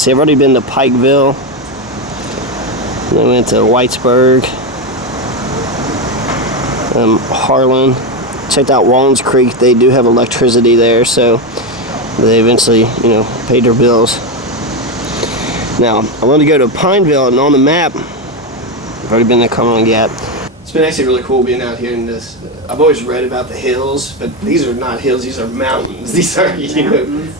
let's see, I've already been to Pikeville. Then went to Whitesburg, Harlan. Checked out Wallens Creek. They do have electricity there, so they eventually, paid their bills. Now, I want to go to Pineville, and on the map, I've already been to Cumberland Gap. It's been actually really cool being out here in this. I've always read about the hills, but these are not hills, these are mountains. These are,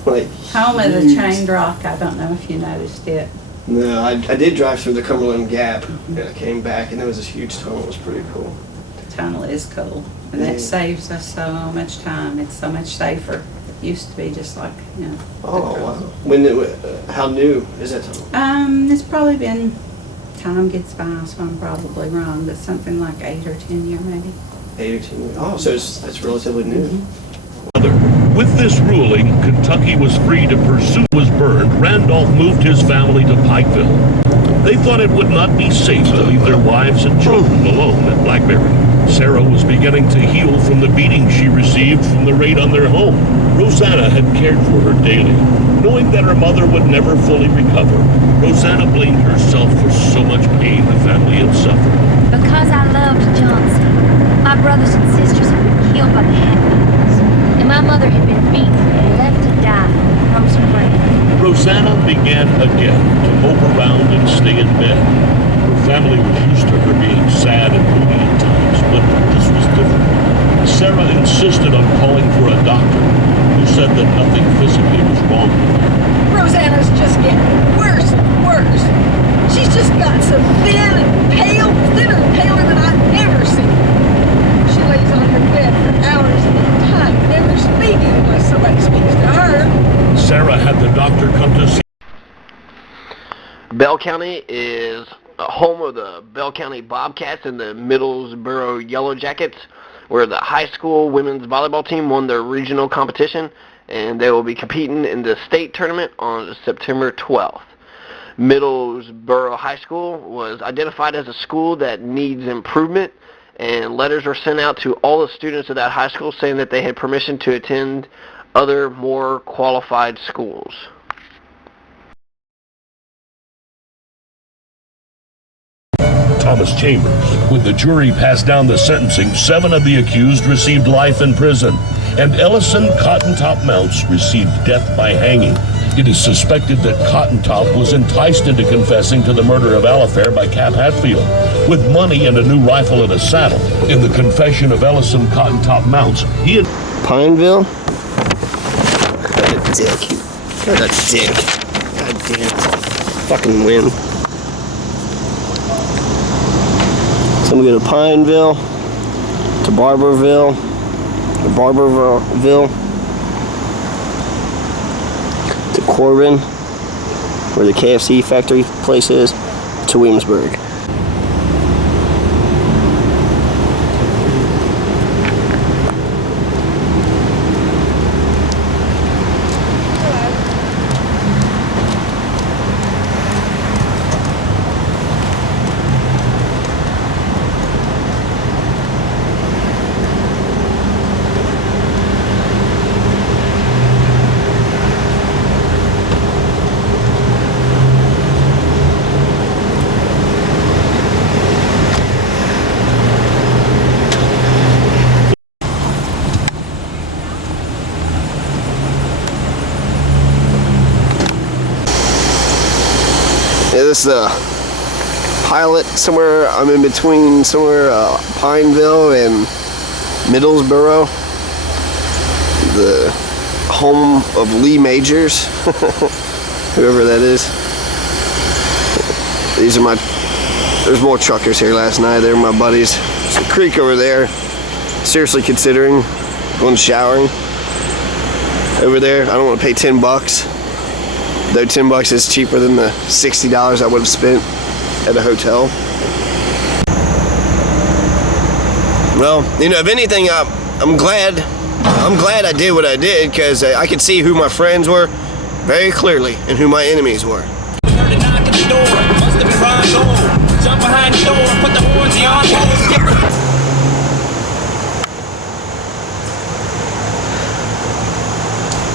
like... Home of the Chained Rock. I don't know if you noticed it. No, I did drive through the Cumberland Gap, and I came back, and there was this huge tunnel. It was pretty cool. The tunnel is cool, and that saves us so much time. It's so much safer. It used to be just like, Oh, wow. How new is that tunnel? It's probably been... Time gets by, so I'm probably wrong, but something like 8 or 10 years maybe. 8 or 10 years. Oh, so it's relatively new. With this ruling, Kentucky was free to pursue. Was burned, Randolph moved his family to Pikeville. They thought it would not be safe to leave their wives and children alone at Blackberry. Sarah was beginning to heal from the beating she received from the raid on their home. Rosanna had cared for her daily. Knowing that her mother would never fully recover, Rosanna blamed herself for so much pain the family had suffered. Because I loved Johnson, my brothers and sisters had been killed by the Hatfields, and my mother had been beaten and left to die in a frozen grave. Rosanna began again to mope around and stay in bed. Her family was used to her being sad and moody at times, but this was different. Sarah insisted on calling for a doctor, who said that nothing physically was wrong with her. Rosanna's just getting worse and worse. She's just got so thin and pale, thinner and paler than I've ever seen her. She lays on her bed for hours at a time, never speaking unless somebody speaks to her. Sarah had the doctor come to see. Bell County is home of the Bell County Bobcats and the Middlesboro Yellow Jackets, where the high school women's volleyball team won their regional competition, and they will be competing in the state tournament on September 12th. Middlesboro High School was identified as a school that needs improvement, and letters were sent out to all the students of that high school saying that they had permission to attend other more qualified schools. Thomas Chambers. When the jury passed down the sentencing, 7 of the accused received life in prison, and Ellison Cottentop Mounts received death by hanging. It is suspected that Cottentop was enticed into confessing to the murder of Alifair by Cap Hatfield. With money and a new rifle and a saddle, in the confession of Ellison Cottentop Mounts, he had... Pineville? What a dick. What a dick. God damn it. Fucking win. So we go to Pineville, to Barberville, to Corbin, where the KFC factory place is, to Williamsburg. Yeah, this is a pilot somewhere. I'm in between somewhere Pineville and Middlesboro, the home of Lee Majors, whoever that is. These are there's more truckers here last night. They're my buddies. There's a creek over there. Seriously considering going showering over there. I don't want to pay $10. Though $10 is cheaper than the $60 I would have spent at a hotel. Well, if anything, I'm glad I did what I did, because I could see who my friends were very clearly and who my enemies were.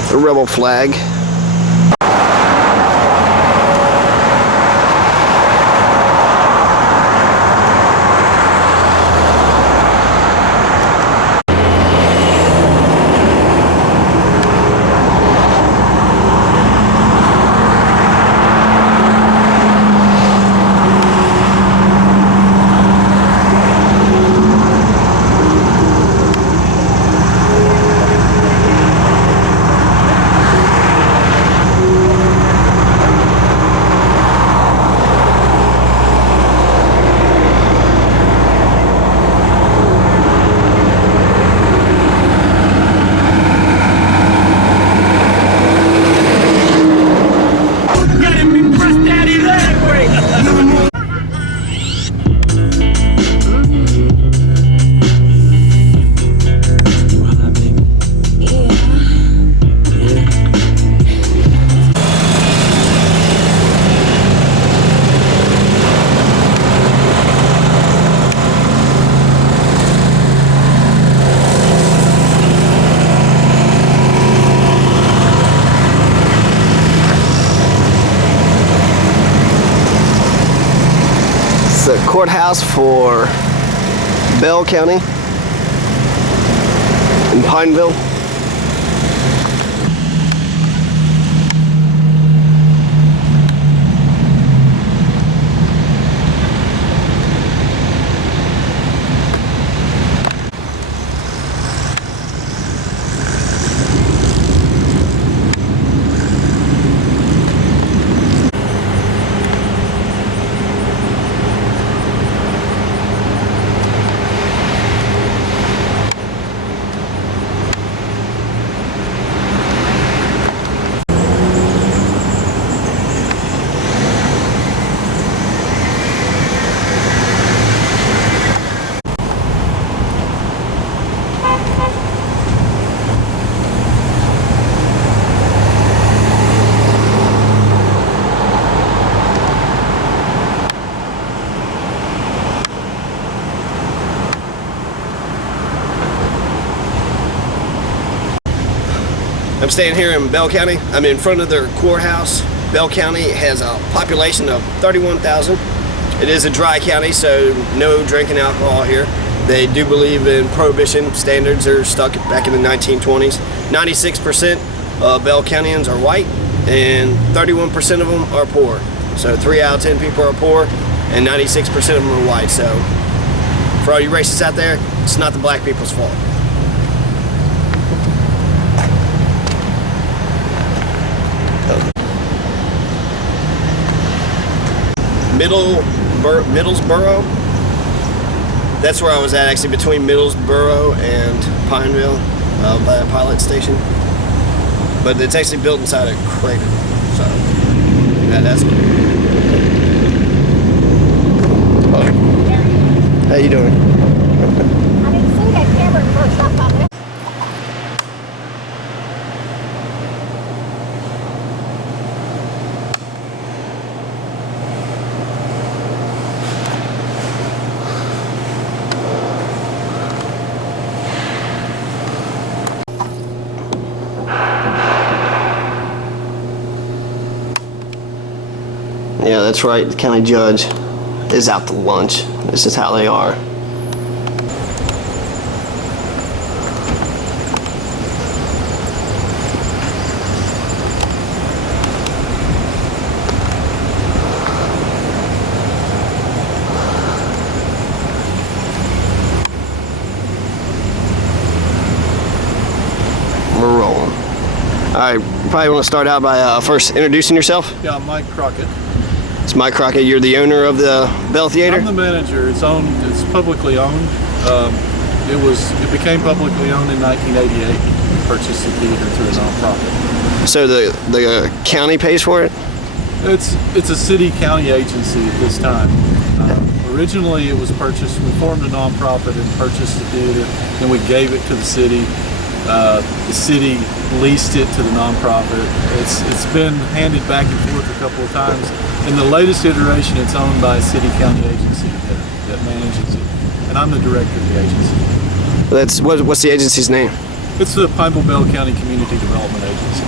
The rebel flag. It's the courthouse for Bell County in Pineville. I'm staying here in Bell County. I'm in front of their courthouse. Bell County has a population of 31,000. It is a dry county, so no drinking alcohol here. They do believe in prohibition. Standards are stuck back in the 1920s. 96% of Bell Countyans are white, and 31% of them are poor. So 3 out of 10 people are poor, and 96% of them are white. So for all you racists out there, it's not the black people's fault. Middlesboro. That's where I was at, actually, between Middlesboro and Pineville, by a pilot station. But it's actually built inside a crater, so yeah, that's cool. Oh. How you doing? I didn't see that camera first up on this. Yeah, that's right. The county judge is out to lunch. This is how they are. We're rolling. All right, you probably want to start out by first introducing yourself. Yeah, I'm Mike Crockett. It's Mike Crockett. You're the owner of the Bell Theater? I'm the manager. It's publicly owned. It became publicly owned in 1988. We purchased the theater through a nonprofit. So the county pays for it? It's a city-county agency at this time. Originally, it was purchased. We formed a nonprofit and purchased the theater, and we gave it to the city. The city leased it to the nonprofit. It's been handed back and forth a couple of times. In the latest iteration, it's owned by a city-county agency that manages it, and I'm the director of the agency. What's the agency's name? It's the Pineville Bell County Community Development Agency.